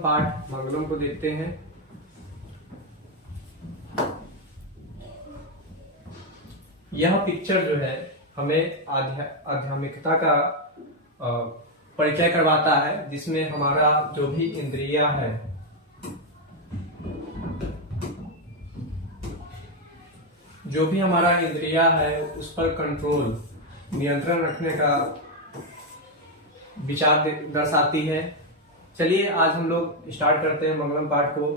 पाठ मंगलम को देखते हैं। यह पिक्चर जो है हमें आध्यात्मिकता का परिचय करवाता है, जिसमें हमारा जो भी इंद्रिया है, जो भी हमारा इंद्रिया है उस पर कंट्रोल, नियंत्रण रखने का विचार दर्शाती है। चलिए आज हम लोग स्टार्ट करते हैं मंगलम पाठ को।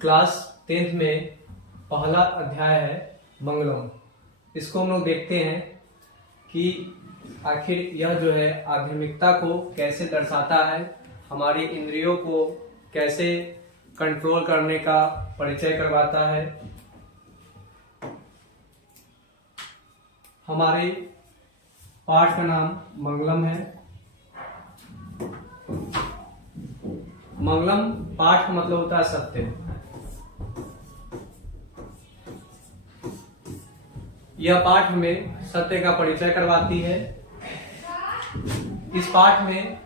क्लास 10th में पहला अध्याय है मंगलम। इसको हम लोग देखते हैं कि आखिर यह जो है आध्यात्मिकता को कैसे दर्शाता है, हमारी इंद्रियों को कैसे कंट्रोल करने का परिचय करवाता है। हमारे पाठ का नाम मंगलम है। मंगलम पाठ का मतलब होता है सत्य। यह पाठ हमें सत्य का परिचय करवाती है। इस पाठ में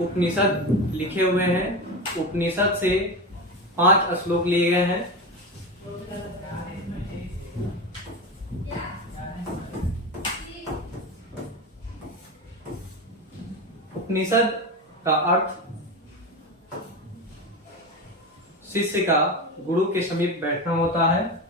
उपनिषद लिखे हुए हैं। उपनिषद से 5 श्लोक लिए गए हैं। उपनिषद का अर्थ शिष्य का गुरु के समीप बैठना होता है।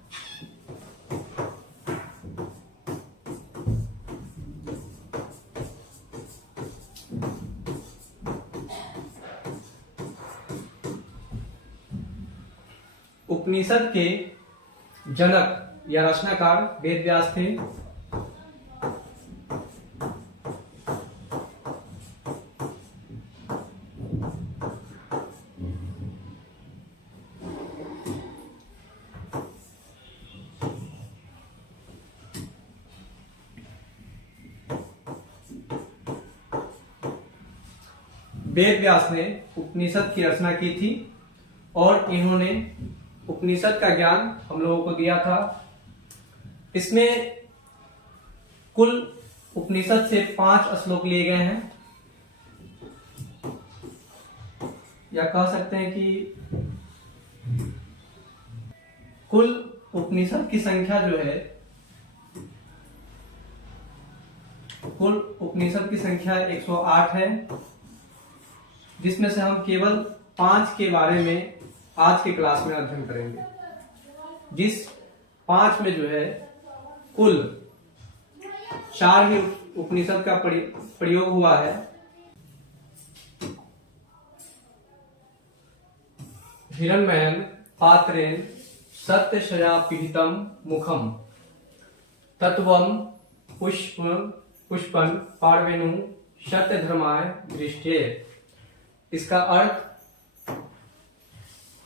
उपनिषद के जनक या रचनाकार वेद व्यास थे। वेद व्यास ने उपनिषद की रचना की थी और इन्होंने उपनिषद का ज्ञान हम लोगों को दिया था। इसमें कुल उपनिषद से 5 श्लोक लिए गए हैं, या कह सकते हैं कि कुल उपनिषद की संख्या जो है, कुल उपनिषद की संख्या 108 है, जिसमें से हम केवल 5 के बारे में आज के क्लास में अध्ययन करेंगे। जिस 5 में जो है कुल 4 ही उपनिषद का प्रयोग हुआ है। हिरण्मयन पात्रेण सत्यशया पीहितम मुखम तत्वम पुष्पन पार्वेणु सत्य धर्माय दृष्टे। इसका अर्थ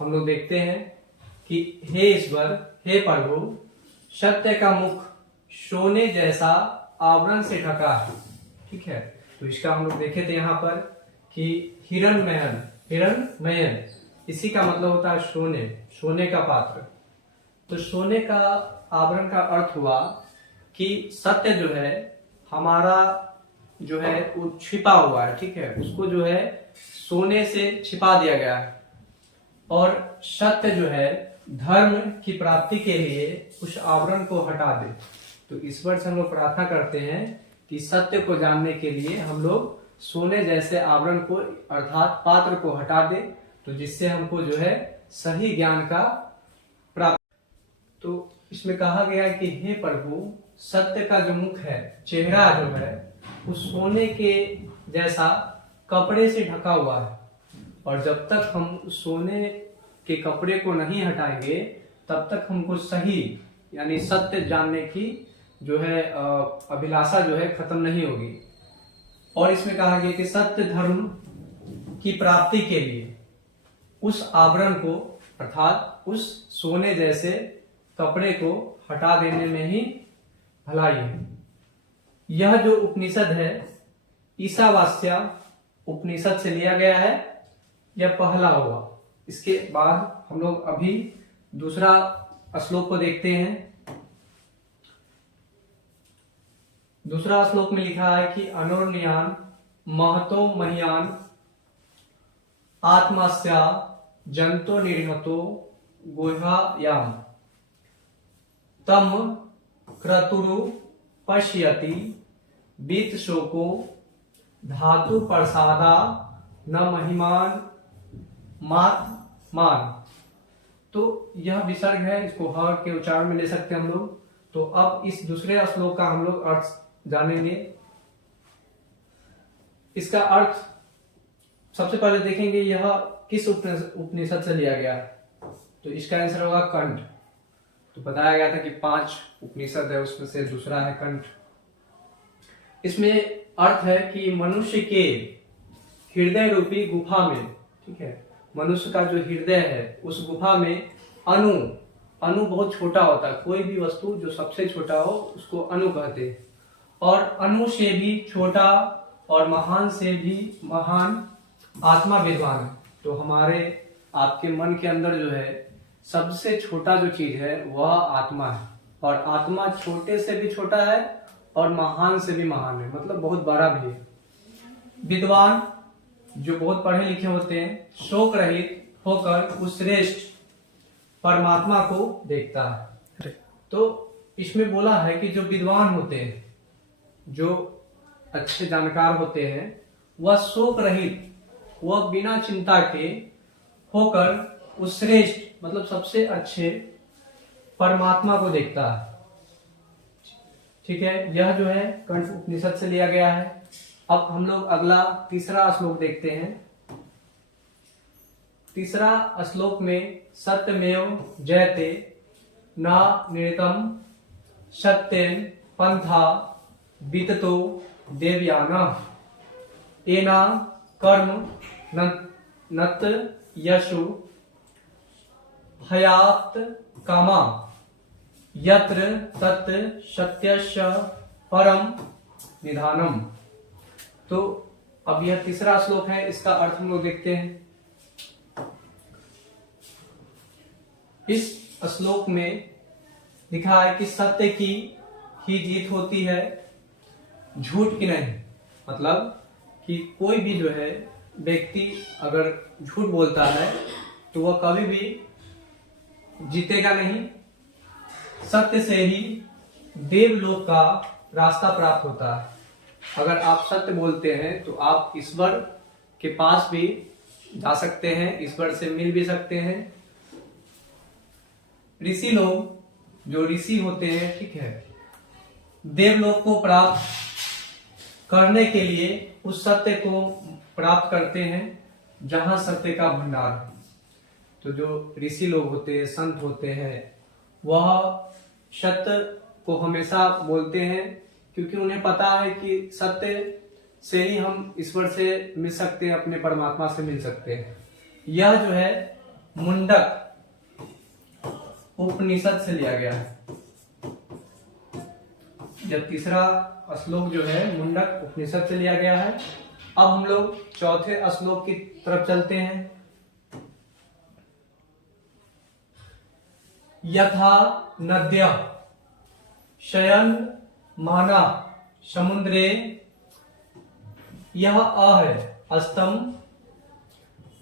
हम लोग देखते हैं कि हे ईश्वर, हे प्रभु, सत्य का मुख सोने जैसा आवरण से ढका है। ठीक है, तो इसका हम लोग देखे थे यहाँ पर कि हिरण्मयन, हिरण्मयन इसी का मतलब होता है सोने, सोने का पात्र। तो सोने का आवरण का अर्थ हुआ कि सत्य जो है हमारा जो है वो छिपा हुआ है। ठीक है, उसको जो है सोने से छिपा दिया गया है। और सत्य जो है धर्म की प्राप्ति के लिए उस आवरण को हटा दे। तो ईश्वर से हम लोग प्रार्थना करते हैं कि सत्य को जानने के लिए हम लोग सोने जैसे आवरण को अर्थात पात्र को हटा दे, तो जिससे हमको जो है सही ज्ञान का प्राप्त। तो इसमें कहा गया है कि हे प्रभु, सत्य का जो मुख है, चेहरा जो है, उस सोने के जैसा कपड़े से ढका हुआ है। और जब तक हम सोने के कपड़े को नहीं हटाएंगे तब तक हमको सही यानी सत्य जानने की जो है अभिलाषा जो है खत्म नहीं होगी। और इसमें कहा गया कि सत्य धर्म की प्राप्ति के लिए उस आवरण को अर्थात उस सोने जैसे कपड़े को हटा देने में ही भलाई है। यह जो उपनिषद है ईशावास्य उपनिषद से लिया गया है। यह पहला हुआ। इसके बाद हम लोग अभी दूसरा श्लोक को देखते हैं। दूसरा श्लोक में लिखा है कि अनोर्नियान महतो मह्यान आत्मस्या जंतो निर्हतो गुहायाम तम क्रतुरु पश्यति बीत शोको धातु प्रसादा न महिमान मात मान। तो यह विसर्ग है, इसको ह के उच्चारण में ले सकते हैं हम लोग। तो अब इस दूसरे श्लोक का हम लोग अर्थ जानेंगे। इसका अर्थ सबसे पहले देखेंगे यह किस उपनिषद से लिया गया है। तो इसका आंसर होगा कंठ। तो बताया गया था कि 5 उपनिषद है, उसमें से दूसरा है कंठ। इसमें अर्थ है कि मनुष्य के हृदय रूपी गुफा में, ठीक है, मनुष्य का जो हृदय है उस गुफा में अणु बहुत छोटा होता है। कोई भी वस्तु जो सबसे छोटा हो उसको अणु कहते हैं। और अणु से भी छोटा और महान से भी महान आत्मा विद्वान है। तो हमारे आपके मन के अंदर जो है सबसे छोटा जो चीज है वह आत्मा है। और आत्मा छोटे से भी छोटा है और महान से भी महान है, मतलब बहुत बड़ा भी है। विद्वान जो बहुत पढ़े लिखे होते हैं शोक रहित होकर उस श्रेष्ठ परमात्मा को देखता है। तो इसमें बोला है कि जो विद्वान होते हैं, जो अच्छे जानकार होते हैं, वह शोक रहित, वह बिना चिंता के होकर उस श्रेष्ठ मतलब सबसे अच्छे परमात्मा को देखता है। ठीक है, यह जो है कंठ उपनिषद से लिया गया है। अब हम लोग अगला तीसरा श्लोक देखते हैं। तीसरा श्लोक में सत्यमेव जयते न निरतम सत्येन पंथा विततो देवयाना एना कर्म नत यशु भयाप्त कामा यत्र तत् सत्यस्य परम निधानम। तो अब यह तीसरा श्लोक है, इसका अर्थ हम लोग देखते हैं। इस श्लोक में लिखा है कि सत्य की ही जीत होती है, झूठ की नहीं। मतलब कि कोई भी जो है व्यक्ति अगर झूठ बोलता है तो वह कभी भी जीतेगा नहीं। सत्य से ही देवलोक का रास्ता प्राप्त होता है। अगर आप सत्य बोलते हैं तो आप ईश्वर के पास भी जा सकते हैं, ईश्वर से मिल भी सकते हैं। ऋषि लोग जो ऋषि होते हैं, ठीक है, देवलोक को प्राप्त करने के लिए उस सत्य को प्राप्त करते हैं जहां सत्य का भंडार है। तो जो ऋषि लोग होते हैं, संत होते हैं, वह सत्य को हमेशा बोलते हैं क्योंकि उन्हें पता है कि सत्य से ही हम ईश्वर से मिल सकते हैं, अपने परमात्मा से मिल सकते हैं। यह जो है मुंडक उपनिषद से लिया गया है। यह तीसरा श्लोक जो है मुंडक उपनिषद से लिया गया है। अब हम लोग चौथे श्लोक की तरफ चलते हैं। यथा नद्य शयन माना समुद्रे यह है अस्तम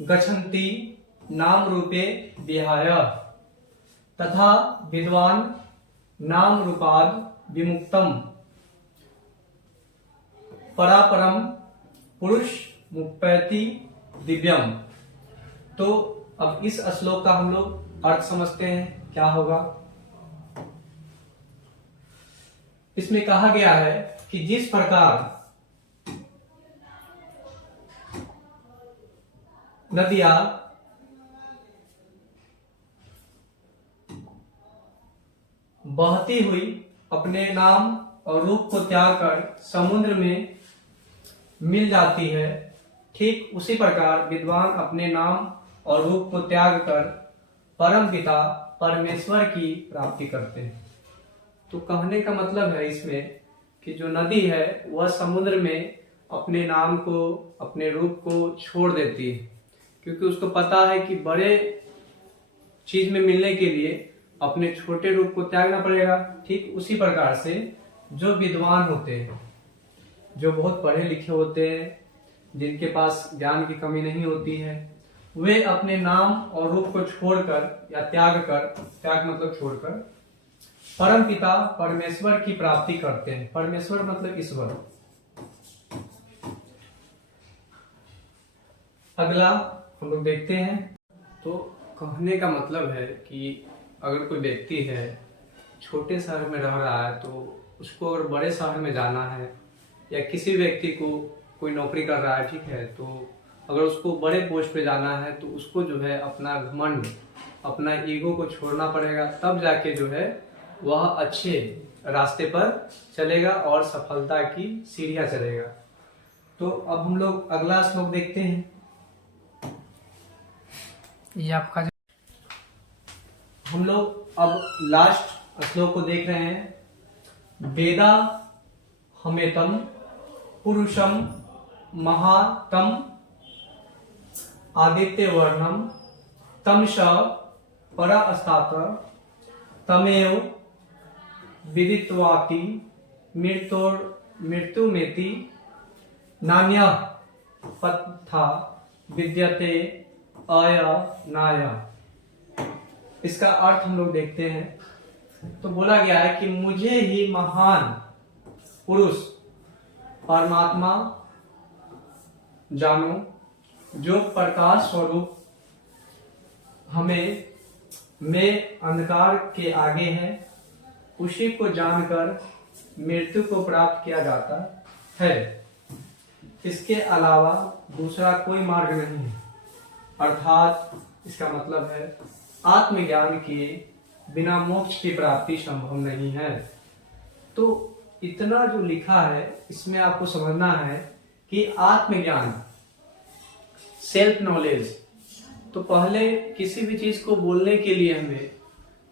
गच्छन्ति नाम रूपे विहाय तथा विद्वान नाम रूपाद विमुक्तम परापरम पुरुष मुक्पैति दिव्यम। तो अब इस श्लोक का हम लोग अर्थ समझते हैं क्या होगा। इसमें कहा गया है कि जिस प्रकार नदियां बहती हुई अपने नाम और रूप को त्याग कर समुद्र में मिल जाती है, ठीक उसी प्रकार विद्वान अपने नाम और रूप को त्याग कर परम पिता परमेश्वर की प्राप्ति करते हैं। तो कहने का मतलब है इसमें कि जो नदी है वह समुद्र में अपने नाम को, अपने रूप को छोड़ देती है, क्योंकि उसको पता है कि बड़े चीज में मिलने के लिए अपने छोटे रूप को त्यागना पड़ेगा। ठीक उसी प्रकार से जो विद्वान होते हैं, जो बहुत पढ़े लिखे होते हैं, जिनके पास ज्ञान की कमी नहीं होती है, वे अपने नाम और रूप को छोड़कर या त्याग मतलब छोड़कर परम पिता परमेश्वर की प्राप्ति करते हैं। परमेश्वर मतलब ईश्वर। अगला हम लोग देखते हैं। तो कहने का मतलब है कि अगर कोई व्यक्ति है छोटे शहर में रह रहा है, तो उसको अगर बड़े शहर में जाना है, या किसी व्यक्ति को कोई नौकरी कर रहा है, ठीक है, तो अगर उसको बड़े पोस्ट पे जाना है तो उसको जो है अपना घमंड, अपना ईगो को छोड़ना पड़ेगा, तब जाके जो है वह अच्छे रास्ते पर चलेगा और सफलता की सीढ़ियां चलेगा। तो अब हम लोग अगला श्लोक देखते हैं। ये आपका हम लोग अब लास्ट श्लोक को देख रहे हैं। वेदा हमेतम पुरुषम महातम आदित्य वर्णम तम श परास्तात तमेव विदित्वाति मृत्युमेति नान्यः पथा विद्यते अयनाय। इसका अर्थ हम लोग देखते हैं। तो बोला गया है कि मुझे ही महान पुरुष परमात्मा जानो, जो प्रकाश स्वरूप हमें में अंधकार के आगे है, उसी को जानकर मृत्यु को प्राप्त किया जाता है। इसके अलावा दूसरा कोई मार्ग नहीं है। अर्थात इसका मतलब है आत्मज्ञान किए बिना मोक्ष की प्राप्ति संभव नहीं है। तो इतना जो लिखा है इसमें आपको समझना है कि आत्मज्ञान, सेल्फ नॉलेज, तो पहले किसी भी चीज को बोलने के लिए हमें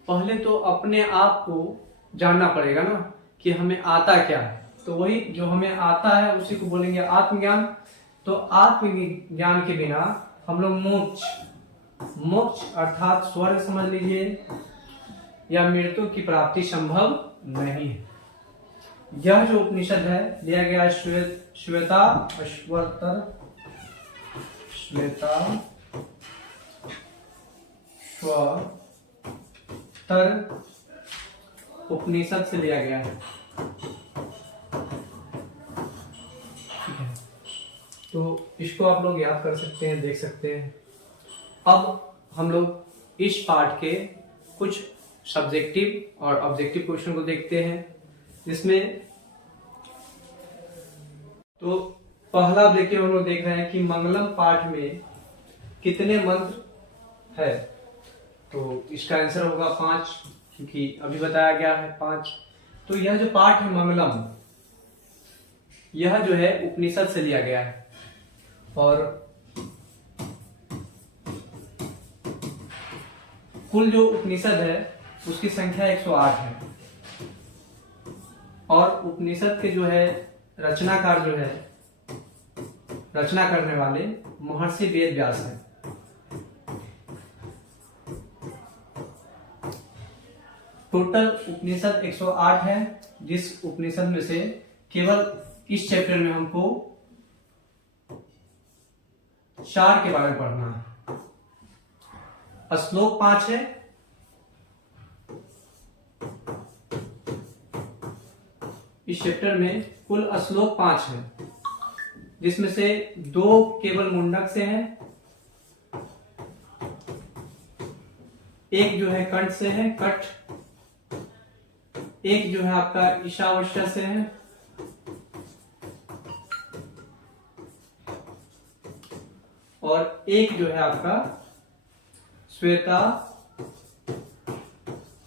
पहले तो अपने आप को जानना पड़ेगा ना, कि हमें आता क्या है। तो वही जो हमें आता है उसी को बोलेंगे आत्मज्ञान। तो आत्मज्ञान के बिना हम लोग मोक्ष अर्थात स्वर्ग समझ लीजिए या मृत्यु की प्राप्ति संभव नहीं है। यह जो उपनिषद है दिया गया श्वेता उपनिषद से लिया गया है। तो इसको आप लोग याद कर सकते हैं, देख सकते हैं। अब हम लोग इस पार्ट के कुछ सब्जेक्टिव और ऑब्जेक्टिव क्वेश्चन को देखते हैं, जिसमें तो पहला ऑब्जेक्टिव हम लोग देख रहे हैं कि मंगलम पाठ में कितने मंत्र है। तो इसका आंसर होगा 5, क्योंकि अभी बताया गया है 5। तो यह जो पाठ है मंगलम, यह जो है उपनिषद से लिया गया है, और कुल जो उपनिषद है उसकी संख्या 108 है। और उपनिषद के जो है रचनाकार जो है, रचना करने वाले महर्षि वेद व्यास हैं। टोटल उपनिषद 108 है, जिस उपनिषद में से केवल इस चैप्टर में हमको 4 के बारे में पढ़ना है। श्लोक 5 है। इस चैप्टर में कुल श्लोक 5 है, जिसमें से 2 केवल मुंडक से हैं, एक जो है कंठ से है, एक जो है आपका ईशावास्य से है, और एक जो है आपका श्वेता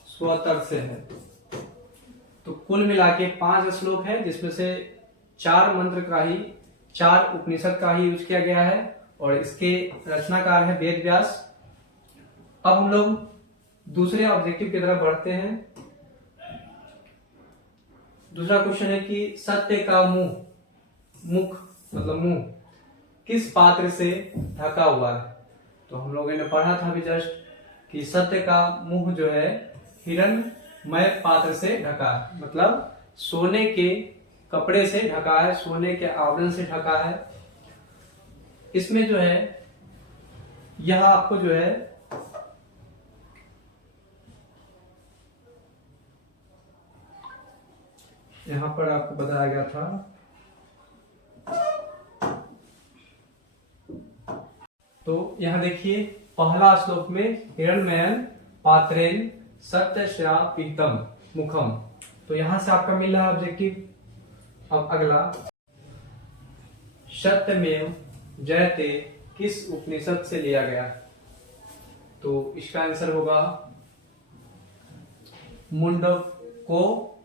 स्वतर से है। तो कुल मिला के 5 श्लोक है, जिसमें से 4 मंत्र का ही, 4 उपनिषद का ही यूज किया गया है, और इसके रचनाकार है वेद व्यास। अब हम लोग दूसरे ऑब्जेक्टिव की तरफ बढ़ते हैं। दूसरा क्वेश्चन है कि सत्य का मुख मतलब मुंह किस पात्र से ढका हुआ है। तो हम लोगों ने पढ़ा था अभी जस्ट कि सत्य का मुंह जो है हिरण्यमय पात्र से ढका, मतलब सोने के कपड़े से ढका है, सोने के आवरण से ढका है। इसमें जो है यह आपको जो है यहां पर आपको बताया गया था। तो यहां देखिए पहला श्लोक में हिरण्मयन पात्रेन सत्यश्रापितम मुखम, तो यहां से आपका मिल रहा है ऑब्जेक्टिव। अब अगला, सत्यमेव जयते किस उपनिषद से लिया गया? तो इसका आंसर होगा मुंडको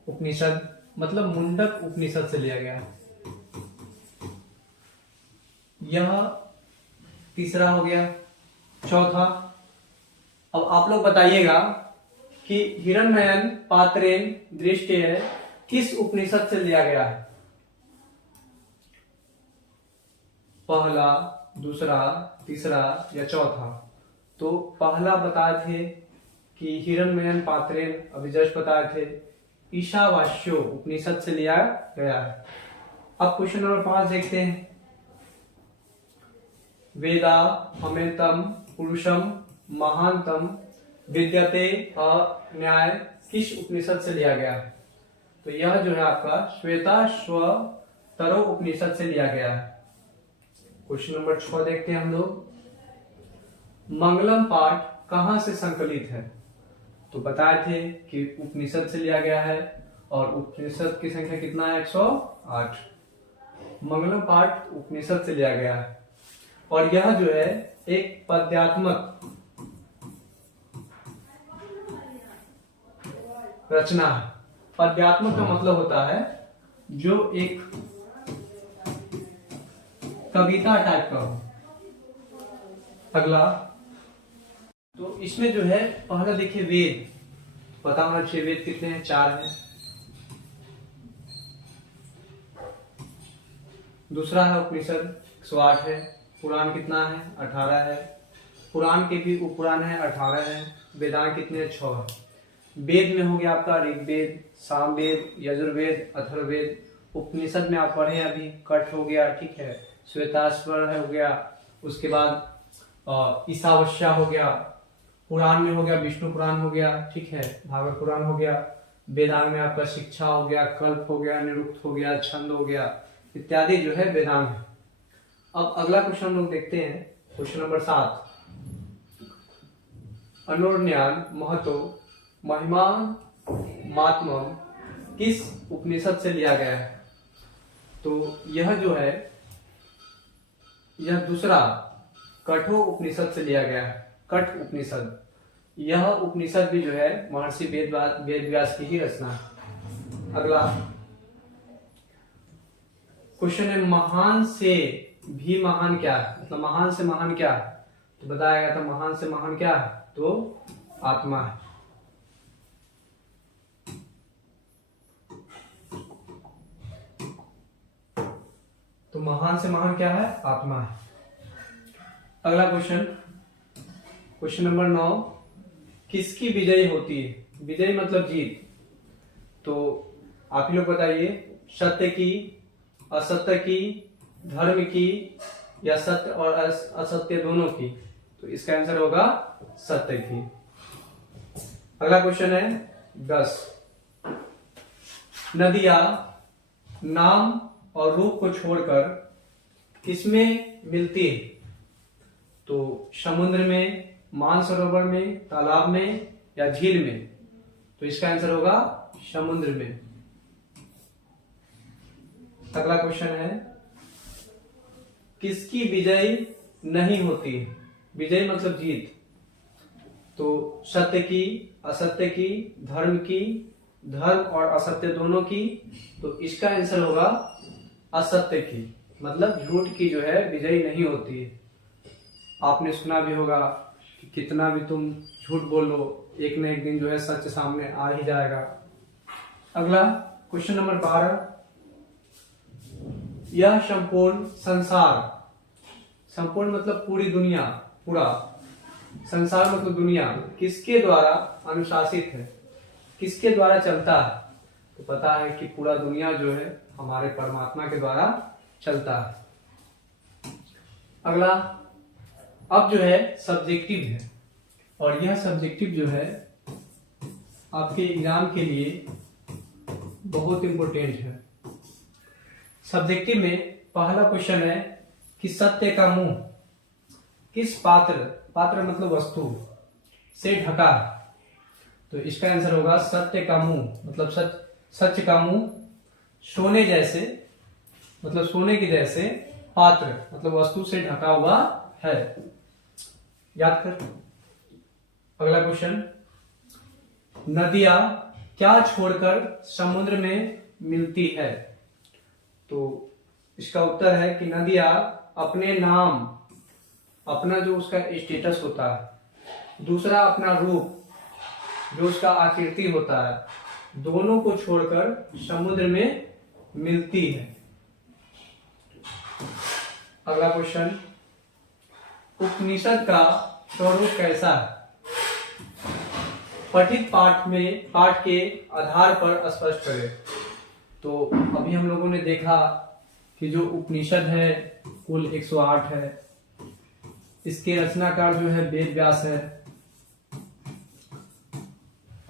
उपनिषद, मतलब मुंडक उपनिषद से लिया गया। यह तीसरा हो गया। चौथा, अब आप लोग बताइएगा कि हिरण्मयन पात्रेन दृष्टेय किस उपनिषद से लिया गया है? पहला, दूसरा, तीसरा या चौथा? तो पहला बताए थे कि हिरण्मयन पात्रेन, अभी जस्ट बताए थे ईशावास्यो उपनिषद से लिया गया है। अब क्वेश्चन नंबर 5 देखते हैं। वेदा हमेतम पुरुषम महानतम विद्यते न्याय किस उपनिषद से लिया गया है? तो यह जो है आपका श्वेताश्वतरो उपनिषद से लिया गया है। क्वेश्चन नंबर 6 देखते हैं हम लोग। मंगलम पाठ कहां से संकलित है? तो बताए थे कि उपनिषद से लिया गया है, और उपनिषद की संख्या कितना है? 108। मंगलम पाठ उपनिषद से लिया गया है, और यह जो है एक पद्यात्मक रचना है। पद्यात्मक का मतलब होता है जो एक कविता टाइप का हो। अगला, तो इसमें जो है पहला देखिए वेद, पता होना चाहिए वेद कितने हैं? 4 हैं। दूसरा है उपनिषद, 108 है। पुराण कितना है? 18 है। पुराण के भी उपपुराण है, 18 है। वेदांत कितने? 6 है। वेद में हो गया आपका ऋग्वेद, सामवेद, यजुर्वेद, अथर्ववेद। उपनिषद में आप पढ़े अभी, कठ हो गया, ठीक है, श्वेताश्वर हो गया, उसके बाद ईशावास्य हो गया। पुराण में हो गया विष्णु पुराण हो गया, ठीक है, भागवत पुराण हो गया। वेदांग में आपका शिक्षा हो गया, कल्प हो गया, निरुक्त हो गया, छंद हो गया, इत्यादि जो है वेदांग है। अब अगला क्वेश्चन हम लोग देखते हैं, क्वेश्चन नंबर 7। अनुर्ज्ञान महतो महिमा मात्मम किस उपनिषद से लिया गया है? तो यह जो है यह दूसरा कठो उपनिषद से लिया गया है, कठ उपनिषद। यह उपनिषद भी जो है महर्षि वेद व्यास की ही रचना है। अगला क्वेश्चन है, महान से भी महान क्या है? मतलब महान से महान क्या है? तो बताया गया था महान से महान क्या है? तो आत्मा है। तो महान से महान क्या है? आत्मा है। अगला क्वेश्चन, क्वेश्चन नंबर 9, किसकी विजय होती है? विजय मतलब जीत। तो आप ही लोग बताइए, सत्य की, असत्य की, धर्म की, या सत्य और असत्य दोनों की? तो इसका आंसर होगा सत्य की। अगला क्वेश्चन है 10, नदियां नाम और रूप को छोड़कर किसमें मिलती है? तो समुद्र में, मानसरोवर में, तालाब में या झील में? तो इसका आंसर होगा समुद्र में। अगला क्वेश्चन है, किसकी विजय नहीं होती? विजय मतलब जीत। तो सत्य की, असत्य की, धर्म की, धर्म और असत्य दोनों की? तो इसका आंसर होगा असत्य की, मतलब झूठ की जो है विजय नहीं होती है। आपने सुना भी होगा कि कितना भी तुम झूठ बोलो, एक न एक दिन जो है सच सामने आ ही जाएगा। अगला क्वेश्चन नंबर 12, यह संपूर्ण संसार, संपूर्ण मतलब पूरी दुनिया, पूरा संसार मतलब दुनिया, किसके द्वारा अनुशासित है? किसके द्वारा चलता है? तो पता है कि पूरा दुनिया जो है हमारे परमात्मा के द्वारा चलता है। अगला, अब जो है सब्जेक्टिव है, और यह सब्जेक्टिव जो है आपके एग्जाम के लिए बहुत इंपॉर्टेंट है। सब्जेक्टिव में पहला क्वेश्चन है कि सत्य का मुंह किस पात्र, पात्र मतलब वस्तु, से ढका। तो इसका आंसर होगा सत्य का मुंह मतलब सच का मुंह, सोने जैसे मतलब सोने के जैसे, पात्र मतलब वस्तु से ढका हुआ है। याद कर। अगला क्वेश्चन, नदियां क्या छोड़कर समुद्र में मिलती है। तो इसका उत्तर है कि नदियां अपने नाम, अपना जो उसका स्टेटस होता है, दूसरा अपना रूप जो उसका आकृति होता है, दोनों को छोड़कर समुद्र में मिलती है। अगला क्वेश्चन, उपनिषद का स्वरूप कैसा है। पठित पाठ के आधार पर स्पष्ट करें। तो अभी हम लोगों ने देखा कि जो उपनिषद है कुल 108 है, इसके रचनाकार जो है वेद व्यास है,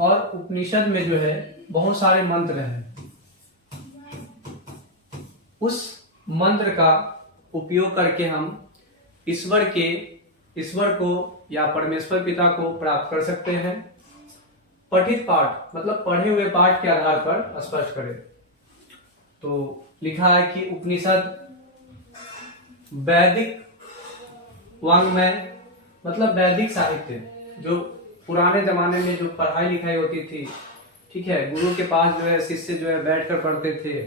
और उपनिषद में जो है बहुत सारे मंत्र हैं। उस मंत्र का उपयोग करके हम ईश्वर को या परमेश्वर पिता को प्राप्त कर सकते हैं। पठित पाठ मतलब पढ़े हुए पाठ के आधार पर स्पष्ट करें। तो लिखा है कि उपनिषद वैदिक वांग्मय मतलब वैदिक साहित्य, जो पुराने जमाने में जो पढ़ाई लिखाई होती थी, ठीक है, गुरु के पास जो है शिष्य जो है बैठकर पढ़ते थे,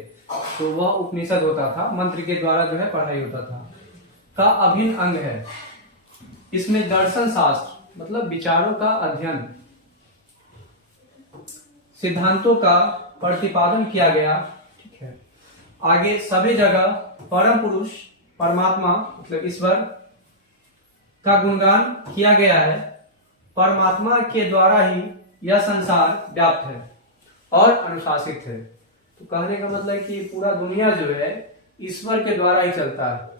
तो वह उपनिषद होता था, मंत्र के द्वारा जो है पढ़ाई होता था, का अभिन्न अंग है। इसमें दर्शन शास्त्र मतलब विचारों का अध्ययन, सिद्धांतों का प्रतिपादन किया गया, ठीक है। आगे सभी जगह परम पुरुष परमात्मा मतलब ईश्वर का गुणगान किया गया है। परमात्मा के द्वारा ही यह संसार व्याप्त है और अनुशासित है। तो कहने का मतलब कि पूरा दुनिया जो है ईश्वर के द्वारा ही चलता है।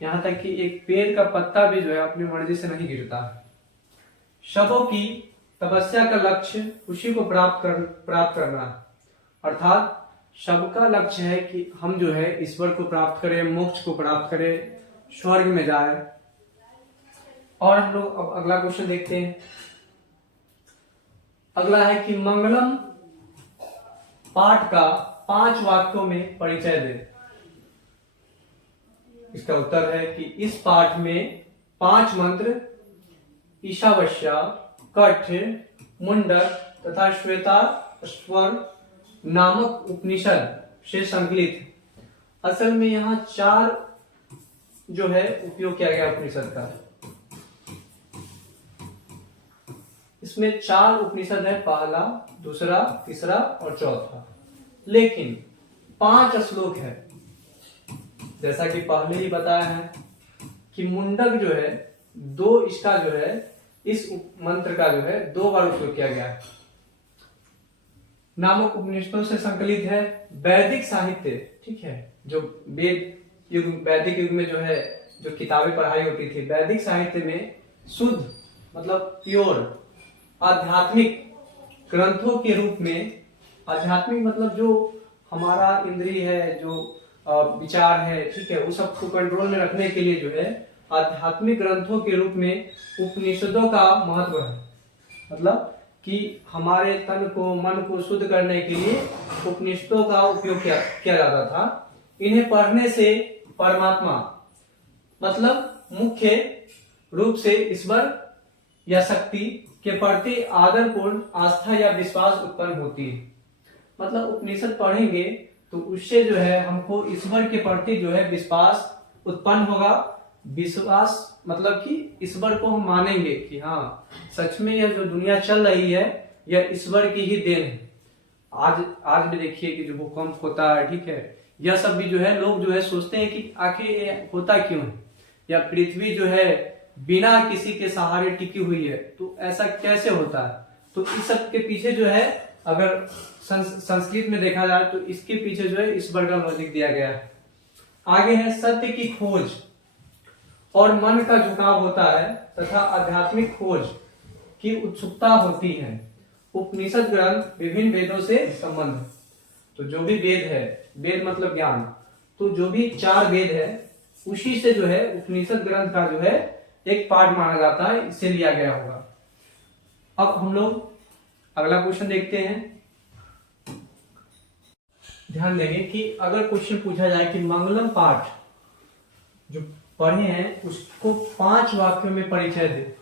यहाँ तक कि एक पेड़ का पत्ता भी जो है अपनी मर्जी से नहीं गिरता। सबों की तपस्या का लक्ष्य उसी को प्राप्त करना, अर्थात सबका लक्ष्य है कि हम जो है ईश्वर को प्राप्त करें, मोक्ष को प्राप्त करें, स्वर्ग में जाए। और हम लोग अब अगला क्वेश्चन देखते हैं। अगला है कि मंगलम पाठ का 5 वाक्यों में परिचय दे। इसका उत्तर है कि इस पाठ में 5 मंत्र ईशावास्य, कठ, मुंडक तथा श्वेता स्वर नामक उपनिषद से संकलित। असल में यहाँ 4 जो है उपयोग किया गया उपनिषद का। इसमें 4 उपनिषद है, पहला, दूसरा, तीसरा और चौथा, लेकिन 5 श्लोक है। जैसा कि पहले ही बताया है कि मुंडक जो है 2, इसका जो है इस मंत्र का जो है 2 बार उपयोग किया गया है। नामक उपनिषदों से संकलित है। वैदिक साहित्य, ठीक है, जो वैदिक युग में जो है जो किताबें पढ़ाई होती थी, वैदिक साहित्य में शुद्ध मतलब प्योर आध्यात्मिक ग्रंथों के रूप में, आध्यात्मिक मतलब जो हमारा इंद्रिय है, जो विचार है, ठीक है, उस सबको कंट्रोल में रखने के लिए जो है आध्यात्मिक ग्रंथों के रूप में उपनिषदों का महत्व है। मतलब कि हमारे तन को, मन को शुद्ध करने के लिए उपनिषदों का उपयोग किया जाता था। इन्हें पढ़ने से परमात्मा मतलब मुख्य रूप से ईश्वर या शक्ति के प्रति आदरपूर्ण आस्था या विश्वास उत्पन्न होती है। मतलब उपनिषद पढ़ेंगे तो उससे जो है हमको ईश्वर के प्रति जो है विश्वास उत्पन्न होगा। विश्वास मतलब कि ईश्वर को हम मानेंगे कि हाँ सच में यह जो दुनिया चल रही है यह ईश्वर की ही देन है। आज भी देखिए कि जो भूकंप होता है, ठीक है, यह सब भी जो है लोग जो है सोचते हैं कि आखिर ये होता क्यों है, या पृथ्वी जो है बिना किसी के सहारे टिकी हुई है, तो ऐसा कैसे होता है। तो इस सब के पीछे जो है अगर संस्कृत में देखा जाए तो इसके पीछे जो है ईश्वर का लॉजिक दिया गया है। आगे है सत्य की खोज और मन का झुकाव होता है तथा आध्यात्मिक खोज की उत्सुकता होती है। उपनिषद ग्रंथ विभिन्न वेदों से संबंध, तो जो भी वेद है, वेद मतलब ज्ञान, तो जो भी 4 वेद है उसी से जो है उपनिषद ग्रंथ का जो है एक पार्ट माना जाता है, इससे लिया गया होगा। अब हम लोग अगला क्वेश्चन देखते हैं। ध्यान देंगे कि अगर क्वेश्चन पूछा जाए कि मंगलम पाठ जो पढ़े हैं उसको 5 वाक्यों में परिचय दे।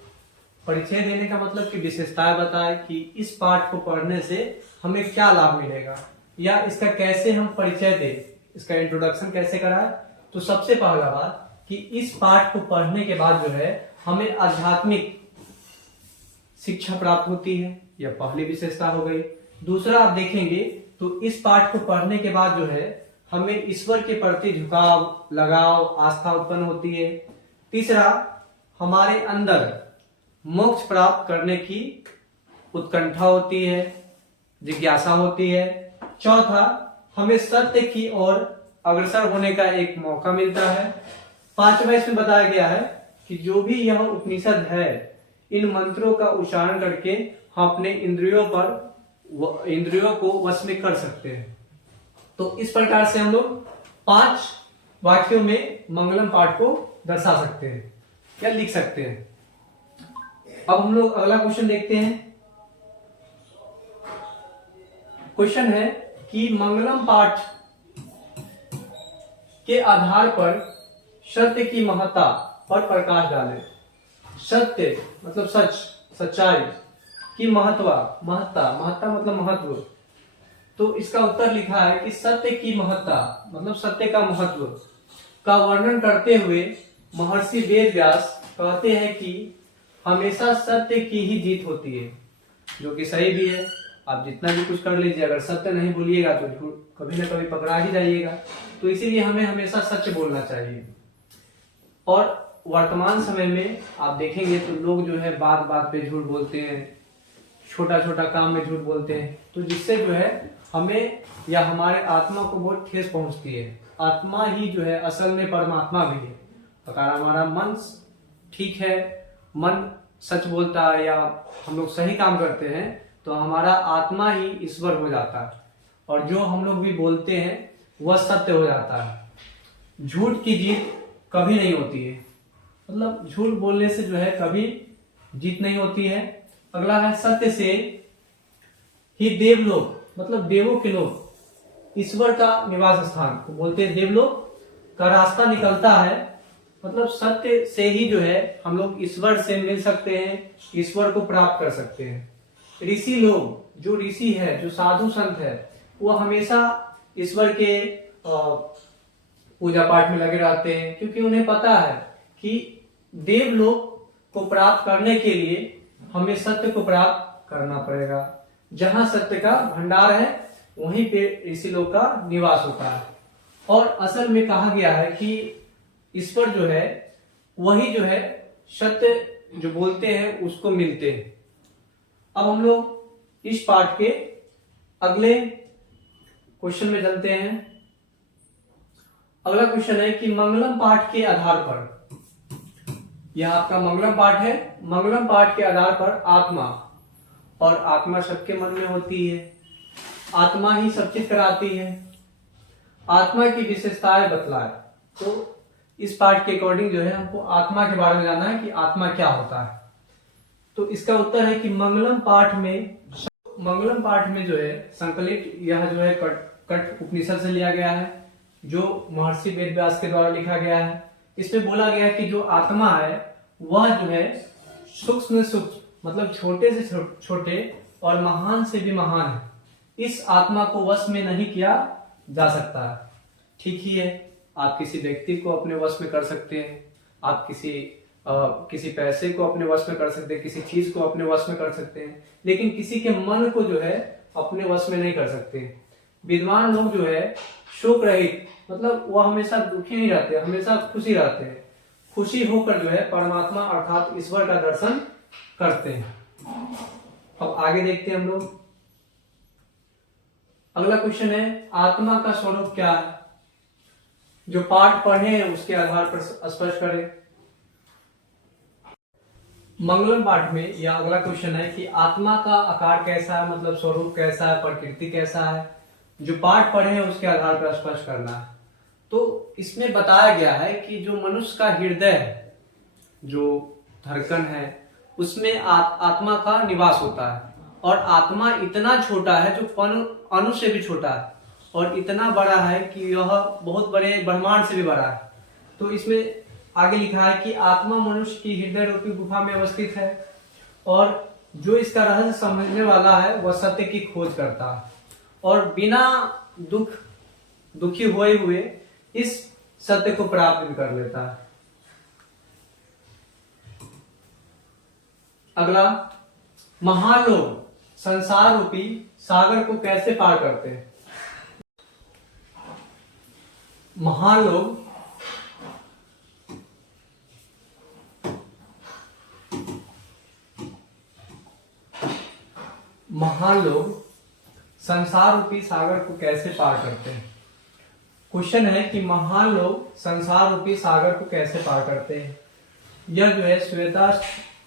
परिचय देने का मतलब कि विशेषताएं बताए कि इस पाठ को पढ़ने से हमें क्या लाभ मिलेगा या इसका कैसे हम परिचय दें, इसका इंट्रोडक्शन कैसे कराए। तो सबसे पहला बात कि इस पाठ को पढ़ने के बाद जो है हमें आध्यात्मिक शिक्षा प्राप्त होती है, यह पहली विशेषता हो गई। दूसरा आप देखेंगे तो इस पाठ को पढ़ने के बाद जो है हमें ईश्वर के प्रति झुकाव, लगाव, आस्था उत्पन्न होती है। तीसरा, हमारे अंदर मोक्ष प्राप्त करने की उत्कंठा होती है, जिज्ञासा होती है। चौथा, हमें सत्य की ओर अग्रसर होने का एक मौका मिलता है। पांचवा इसमें बताया गया है कि जो भी यह उपनिषद है इन मंत्रों का उच्चारण करके हम अपने इंद्रियों को वश में कर सकते हैं। तो इस प्रकार से हम लोग 5 वाक्यों में मंगलम पाठ को दर्शा सकते हैं या लिख सकते हैं। अब हम लोग अगला क्वेश्चन देखते हैं। क्वेश्चन है कि मंगलम पाठ के आधार पर सत्य की महत्ता पर प्रकाश डालें। सत्य मतलब सच, सच्चाई की महत्ता मतलब महत्व। तो इसका उत्तर लिखा है कि सत्य की महत्ता मतलब सत्य का महत्व का वर्णन करते हुए महर्षि वेद व्यास कहते हैं कि हमेशा सत्य की ही जीत होती है, जो कि सही भी है। आप जितना भी कुछ कर लीजिए, अगर सत्य नहीं बोलिएगा तो कभी ना कभी पकड़ा ही जाइएगा। तो इसीलिए हमें हमेशा सच बोलना चाहिए। और वर्तमान समय में आप देखेंगे तो लोग जो है बात बात पे झूठ बोलते हैं, छोटा छोटा काम में झूठ बोलते हैं, तो जिससे जो है हमें या हमारे आत्मा को बहुत ठेस पहुंचती है। आत्मा ही जो है असल में परमात्मा भी है। अगर हमारा मन ठीक है, मन सच बोलता है या हम लोग सही काम करते हैं तो हमारा आत्मा ही ईश्वर हो जाता है और जो हम लोग भी बोलते हैं वह सत्य हो जाता है। झूठ की जीत कभी नहीं होती है, मतलब झूठ बोलने से जो है कभी जीत नहीं होती है। अगला है सत्य से ही देवलोक मतलब देवों के लोग ईश्वर का निवास स्थान को बोलते हैं, देवलोक का रास्ता निकलता है। मतलब सत्य से ही जो है हम लोग ईश्वर से मिल सकते हैं, ईश्वर को प्राप्त कर सकते हैं। ऋषि लोग, जो ऋषि है, जो साधु संत है, वो हमेशा ईश्वर के पूजा पाठ में लगे रहते हैं, क्योंकि उन्हें पता है कि देवलोक को प्राप्त करने के लिए हमें सत्य को प्राप्त करना पड़ेगा। जहां सत्य का भंडार है वहीं पे ऋषि लोग का निवास होता है। और असल में कहा गया है कि ईश्वर जो है वही जो है सत्य जो बोलते हैं उसको मिलते हैं। अब हम लोग इस पाठ के अगले क्वेश्चन में चलते हैं। अगला क्वेश्चन है कि मंगलम पाठ के आधार पर, यह आपका मंगलम पाठ है। मंगलम पाठ के आधार पर आत्मा, और आत्मा सबके मन में होती है, आत्मा ही सब चीज कराती है, आत्मा की विशेषताएं बतलाए। तो इस पाठ के अकॉर्डिंग जो है हमको आत्मा के बारे में जानना है कि आत्मा क्या होता है। तो इसका उत्तर है कि मंगलम पाठ में जो है संकलित, यह जो है कट उपनिषद से लिया गया है, जो महर्षि वेद व्यास के द्वारा लिखा गया है। इसमें बोला गया है कि जो आत्मा है वह जो है सूक्ष्म मतलब छोटे से छोटे और महान से भी महान है। इस आत्मा को वश में नहीं किया जा सकता है। ठीक ही है, आप किसी व्यक्ति को अपने वश में कर सकते हैं, आप किसी पैसे को अपने वश में कर सकते हैं, किसी चीज को अपने वश में कर सकते हैं, लेकिन किसी के मन को जो है अपने वश में नहीं कर सकते। विद्वान लोग जो है शोक रहित मतलब वह हमेशा दुखी नहीं रहते, हमेशा खुशी रहते हैं। खुशी होकर जो है परमात्मा अर्थात ईश्वर का दर्शन करते हैं। अब आगे देखते हैं हम लोग। अगला क्वेश्चन है आत्मा का स्वरूप क्या है? जो पाठ पढ़े हैं उसके आधार पर स्पष्ट करें। मंगलम पाठ में यह अगला क्वेश्चन है कि आत्मा का आकार कैसा है, मतलब स्वरूप कैसा है, प्रकृति कैसा है, जो पाठ पढ़े हैं उसके आधार पर स्पष्ट करना है। तो इसमें बताया गया है कि जो मनुष्य का हृदय है, जो धड़कन है, उसमें आत्मा का निवास होता है और आत्मा इतना छोटा है जो अणु से भी छोटा है और इतना बड़ा है कि यह बहुत बड़े ब्रह्मांड से भी बड़ा है। तो इसमें आगे लिखा है कि आत्मा मनुष्य की हृदय रूपी गुफा में अवस्थित है और जो इसका रहस्य समझने वाला है वह सत्य की खोज करता है और बिना दुखी हुए इस सत्य को प्राप्त भी कर लेता है। अगला, महालोक संसार रूपी सागर को कैसे पार करते हैं? महालोक संसार रूपी सागर को कैसे पार करते हैं? क्वेश्चन है कि महान लोग संसार रूपी सागर को कैसे पार करते हैं। यह जो है श्वेता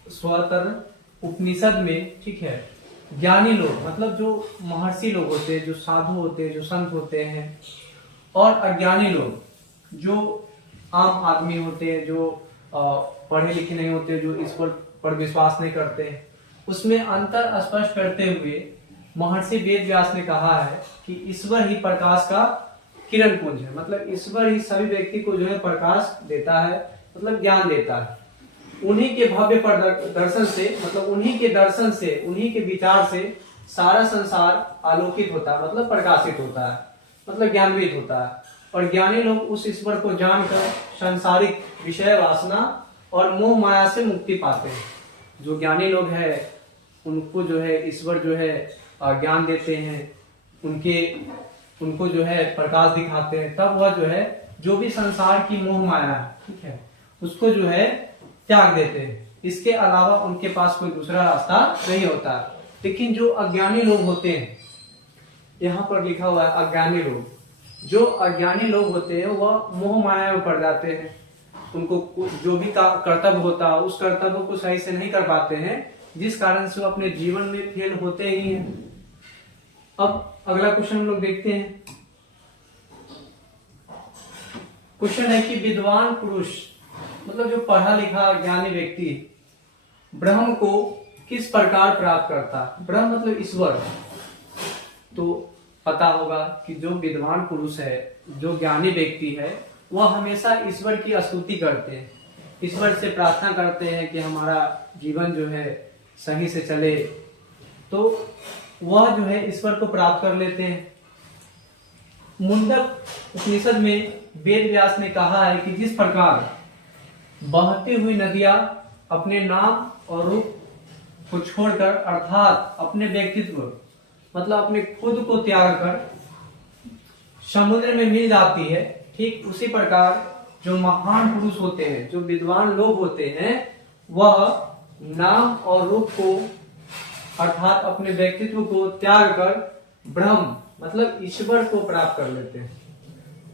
स्वतर उपनिषद में, ठीक है, ज्ञानी लोग मतलब जो महर्षि लोग होते हैं, जो साधु होते हैं, जो संत होते हैं, और अज्ञानी लोग जो आम आदमी होते हैं, जो पढ़े लिखे नहीं होते, जो ईश्वर पर विश्वास नहीं करते, उसमें अंतर स्पष्ट करते हुए महर्षि वेद व्यास ने कहा है कि ईश्वर ही प्रकाश का किरण पुंज है, मतलब ईश्वर ही सभी व्यक्ति को जो है प्रकाश देता है, मतलब ज्ञान देता है। उन्हीं के भव्य दर्शन से, मतलब उन्हीं के दर्शन से, उन्हीं के विचार से सारा संसार आलोकित होता है, मतलब प्रकाशित होता है, मतलब ज्ञानवित होता है। और ज्ञानी लोग उस ईश्वर को जानकर सांसारिक विषय वासना और मोह माया से मुक्ति पाते हैं। जो ज्ञानी लोग हैं उनको जो है ईश्वर जो है ज्ञान देते हैं, उनको जो है प्रकाश दिखाते हैं, तब वह जो है जो भी संसार की मोह माया है, ठीक है, उसको जो है त्याग देते हैं। इसके अलावा उनके पास कोई दूसरा रास्ता नहीं होता। लेकिन जो अज्ञानी लोग होते हैं, यहाँ पर लिखा हुआ है अज्ञानी लोग, जो अज्ञानी लोग होते हैं वह मोह माया में पड़ जाते हैं। उनको जो भी कर्तव्य होता है उस कर्तव्य को सही से नहीं कर पाते हैं, जिस कारण से वो अपने जीवन में फेल होते ही हैं। अब अगला क्वेश्चन हम लोग देखते हैं। क्वेश्चन है कि विद्वान पुरुष मतलब जो पढ़ा लिखा ज्ञानी व्यक्ति ब्रह्म को किस प्रकार प्राप्त करता? ब्रह्म मतलब ईश्वर। तो पता होगा कि जो विद्वान पुरुष है, जो ज्ञानी व्यक्ति है, वह हमेशा ईश्वर की स्तुति करते हैं, ईश्वर से प्रार्थना करते हैं कि हमारा जीवन जो है सही से चले, तो वह जो है ईश्वर को प्राप्त कर लेते हैं। मुंडक उपनिषद में वेद व्यास ने कहा है कि जिस प्रकार बहती हुई नदियां अपने नाम और रूप को छोड़कर, अर्थात अपने व्यक्तित्व मतलब अपने खुद को त्याग कर समुद्र में मिल जाती है, ठीक उसी प्रकार जो महान पुरुष होते हैं, जो विद्वान लोग होते हैं, वह नाम और रूप को अर्थात अपने व्यक्तित्व को त्याग कर ब्रह्म मतलब ईश्वर को प्राप्त कर लेते हैं।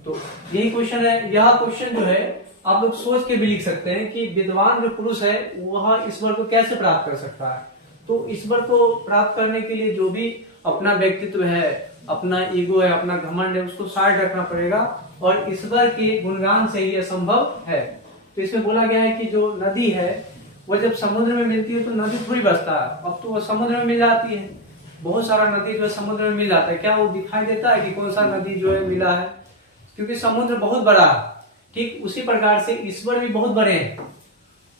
तो यही क्वेश्चन है। यह क्वेश्चन जो है आप लोग सोच के भी लिख सकते हैं कि विद्वान जो पुरुष है वह ईश्वर को कैसे प्राप्त कर सकता है। तो ईश्वर को प्राप्त करने के लिए जो भी अपना व्यक्तित्व है, अपना ईगो है, अपना घमंड है, उसको साइड रखना पड़ेगा और ईश्वर के गुणगान से ही यह संभव है। तो इसमें बोला गया है कि जो नदी है वह जब समुद्र में मिलती है तो नदी थोड़ी बसता है, अब तो वह समुद्र में मिल जाती है। बहुत सारा नदी जो है समुद्र में मिल जाता है, क्या वो दिखाई देता है कि कौन सा नदी जो है मिला है? क्योंकि समुद्र बहुत बड़ा है। ठीक उसी प्रकार से ईश्वर भी बहुत बड़े हैं,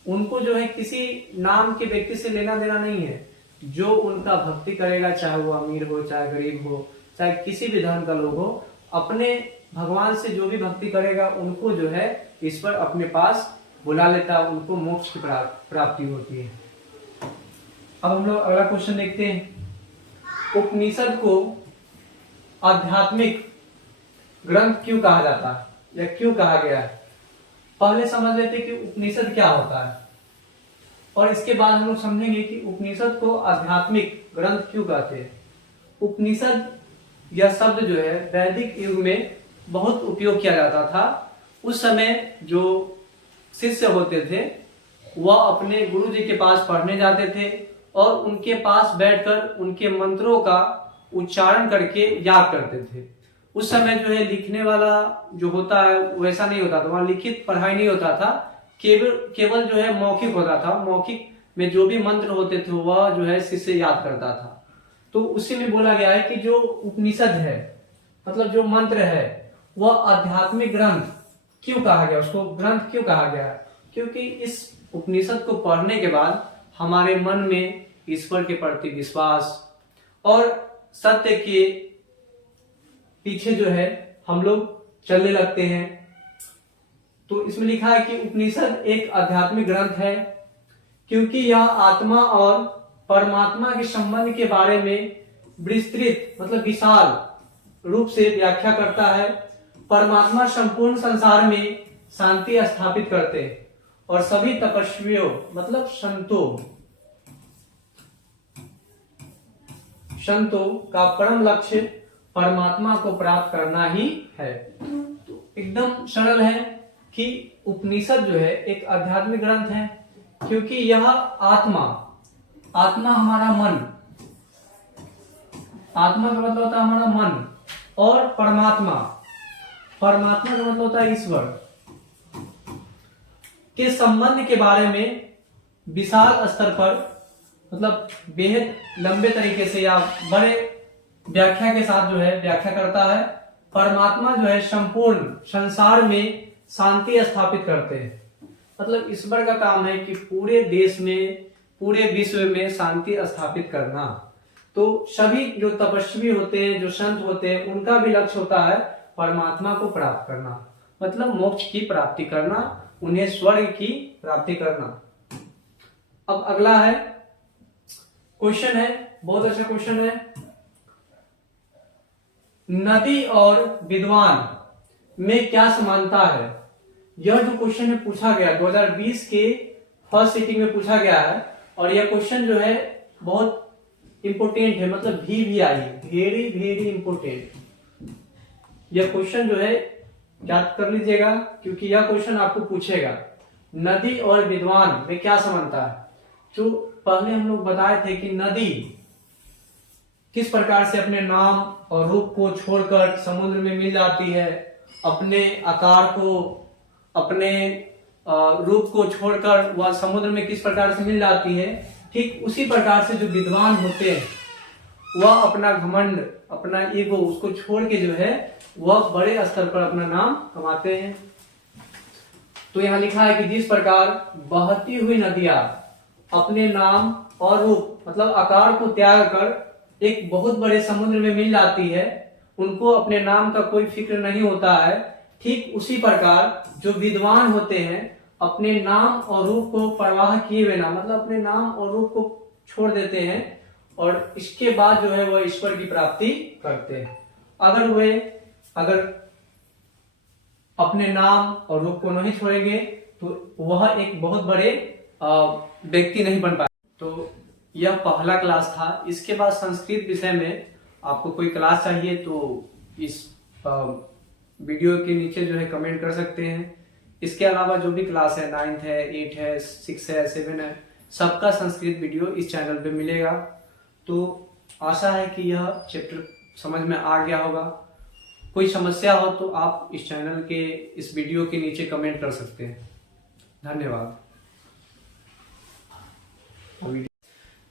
उनको जो है किसी नाम के व्यक्ति से लेना देना नहीं है। जो उनका भक्ति करेगा, चाहे वो अमीर हो, चाहे गरीब हो, चाहे किसी भी धर्म का लोग हो, अपने भगवान से जो भी भक्ति करेगा उनको जो है ईश्वर अपने पास बुला लेता है, उनको मोक्ष की प्राप्ति होती है। अब हम लोग अगला क्वेश्चन देखते हैं। उपनिषद को आध्यात्मिक ग्रंथ क्यों कहा जाता है या क्यों कहा गया है? पहले समझ लेते कि उपनिषद क्या होता है और इसके बाद हम लोग समझेंगे कि उपनिषद को आध्यात्मिक ग्रंथ क्यों कहते हैं। उपनिषद यह शब्द जो है वैदिक युग में बहुत उपयोग किया जाता था। उस समय जो शिष्य होते थे वह अपने गुरु जी के पास पढ़ने जाते थे और उनके पास बैठकर उनके मंत्रों का उच्चारण करके याद करते थे। उस समय जो है लिखने वाला जो होता है वैसा नहीं होता था, वहां लिखित पढ़ाई नहीं होता था, केवल जो है मौखिक होता था। मौखिक में जो भी मंत्र होते थे वह जो है शिष्य याद करता था। तो उसी में बोला गया है कि जो उपनिषद है मतलब जो मंत्र है वह आध्यात्मिक ग्रंथ क्यों कहा गया, उसको ग्रंथ क्यों कहा गया, क्योंकि इस उपनिषद को पढ़ने के बाद हमारे मन में ईश्वर के प्रति विश्वास और सत्य के पीछे जो है हम लोग चलने लगते हैं। तो इसमें लिखा है कि उपनिषद एक आध्यात्मिक ग्रंथ है क्योंकि यह आत्मा और परमात्मा के संबंध के बारे में विस्तृत मतलब विशाल रूप से व्याख्या करता है। परमात्मा संपूर्ण संसार में शांति स्थापित करते हैं और सभी तपस्वियों मतलब संतों का परम लक्ष्य परमात्मा को प्राप्त करना ही है। तो एकदम सरल है कि उपनिषद जो है एक आध्यात्मिक ग्रंथ है क्योंकि यह आत्मा हमारा मन, आत्मा का मतलब होता है हमारा मन, और परमात्मा का मतलब होता है ईश्वर के संबंध के बारे में विशाल स्तर पर मतलब बेहद लंबे तरीके से या बड़े व्याख्या के साथ जो है व्याख्या करता है। परमात्मा जो है संपूर्ण संसार में शांति स्थापित करते हैं, मतलब ईश्वर का काम है कि पूरे देश में पूरे विश्व में शांति स्थापित करना। तो सभी जो तपस्वी होते हैं जो संत होते हैं उनका भी लक्ष्य होता है परमात्मा को प्राप्त करना, मतलब मोक्ष की प्राप्ति करना, उन्हें स्वर्ग की प्राप्ति करना। अब अगला है क्वेश्चन है, बहुत अच्छा क्वेश्चन है। नदी और विद्वान में क्या समानता है? यह जो क्वेश्चन है पूछा गया 2020 के फर्स्ट सिटिंग में पूछा गया है और यह क्वेश्चन जो है बहुत इंपोर्टेंट है, मतलब VVI वेरी वेरी इंपोर्टेंट। यह क्वेश्चन जो है याद कर लीजिएगा क्योंकि यह क्वेश्चन आपको पूछेगा नदी और विद्वान में क्या समानता है। तो पहले हम लोग बताए थे कि नदी किस प्रकार से अपने नाम और रूप को छोड़कर समुद्र में मिल जाती है, अपने आकार को अपने रूप को छोड़कर वह समुद्र में किस प्रकार से मिल जाती है, ठीक उसी प्रकार से जो विद्वान होते हैं वह अपना घमंड अपना ईगो उसको छोड़ के जो है वह बड़े स्तर पर अपना नाम कमाते हैं। तो यहाँ लिखा है कि जिस प्रकार बहती हुई नदियां अपने नाम और रूप मतलब आकार को त्याग कर एक बहुत बड़े समुद्र में मिल जाती है, उनको अपने नाम का कोई फिक्र नहीं होता है, ठीक उसी प्रकार जो विद्वान होते हैं अपने नाम और रूप को परवाह किए बिना मतलब अपने नाम और रूप को छोड़ देते हैं और इसके बाद जो है वह ईश्वर की प्राप्ति करते हैं। अगर अपने नाम और रूप को नहीं छोड़ेंगे तो वह एक बहुत बड़े व्यक्ति नहीं बन पाए। तो यह पहला क्लास था। इसके बाद संस्कृत विषय में आपको कोई क्लास चाहिए तो इस वीडियो के नीचे जो है कमेंट कर सकते हैं। इसके अलावा जो भी क्लास है 9th है 8 है 6 है 7 है सबका संस्कृत वीडियो इस चैनल पे मिलेगा। तो आशा है कि यह चैप्टर समझ में आ गया होगा। कोई समस्या हो तो आप इस चैनल के इस वीडियो के नीचे कमेंट कर सकते हैं। धन्यवाद।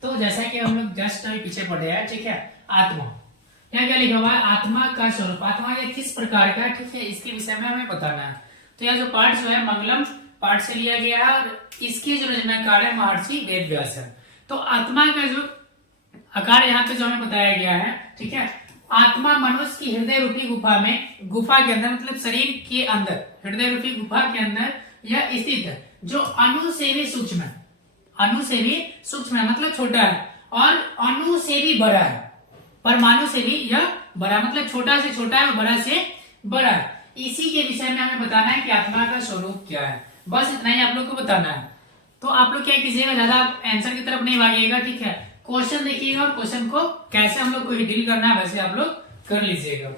तो जैसा कि हम लोग जस्ट अभी पीछे पढ़े हैं, ठीक है, आत्मा यहाँ क्या लिखा हुआ है, आत्मा का स्वरूप, आत्मा ये किस प्रकार का, ठीक है, इसके विषय में हमें बताना है। तो यह जो पाठ जो है मंगलम पाठ से लिया गया है और इसके जो रचनाकार है महर्षि वेदव्यास है। तो आत्मा का जो आकार यहाँ पे जो हमें बताया गया है, ठीक है, आत्मा मनुष्य की हृदय रूपी गुफा में, गुफा के अंदर मतलब शरीर के अंदर हृदय रूपी गुफा के अंदर यह स्थित है, जो अणु से भी सूक्ष्म है, अणु से भी सूक्ष्म है मतलब छोटा है और अणु से भी बड़ा है, परमाणु से भी यह बड़ा मतलब छोटा से छोटा है और बड़ा से बड़ा है। इसी के विषय में हमें बताना है कि आत्मा का स्वरूप क्या है। बस इतना ही आप लोग को बताना है। तो आप लोग क्या कीजिएगा, ज्यादा आंसर की तरफ नहीं भागिएगा, ठीक है, क्वेश्चन देखिएगा और क्वेश्चन को कैसे हम लोग को डील करना है वैसे आप लोग कर लीजिएगा।